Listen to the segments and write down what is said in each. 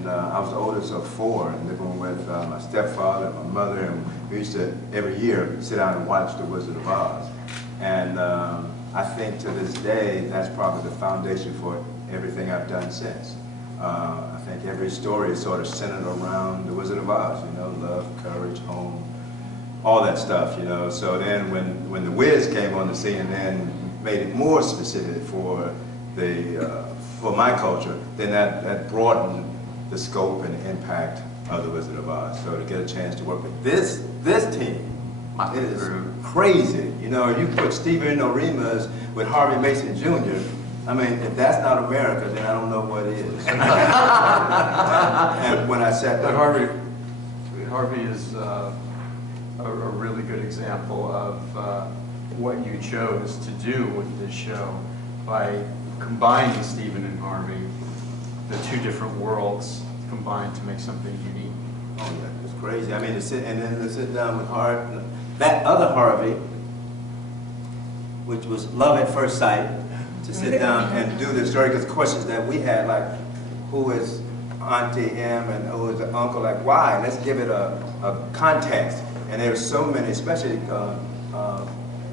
and I was the oldest of four, and living with my stepfather and my mother, and we used to, every year, sit down and watch The Wizard of Oz. And I think to this day, that's probably the foundation for everything I've done since. I think every story is sort of centered around The Wizard of Oz, you know, love, courage, home, all that stuff, you know. So then when The Wiz came on the scene and then made it more specific for my culture, then that broadened the scope and impact of The Wizard of Oz. So to get a chance to work with this team, it is crazy. You know, you put Stephen Orimas with Harvey Mason Jr., I mean, if that's not America, then I don't know what is. And when I sat down... But Harvey is a really good example of what you chose to do with this show by combining Stephen and Harvey, the two different worlds combined to make something unique. Oh yeah, it's crazy. I mean, to sit down with that other Harvey, which was love at first sight, to sit down and do this story, because questions that we had, like, who is Auntie M and who is the uncle, like, why? Let's give it a context. And there's so many, especially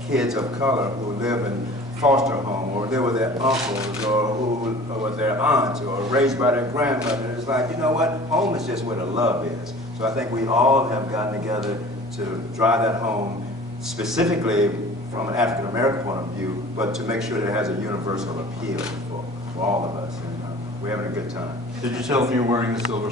kids of color who live in foster home, or they were their uncles, or who were their aunts, or raised by their grandmother. It's like, you know what? Home is just where the love is. So I think we all have gotten together to drive that home, specifically from an African American point of view, but to make sure that it has a universal appeal for all of us. And we're having a good time. Did you tell them you were wearing the silver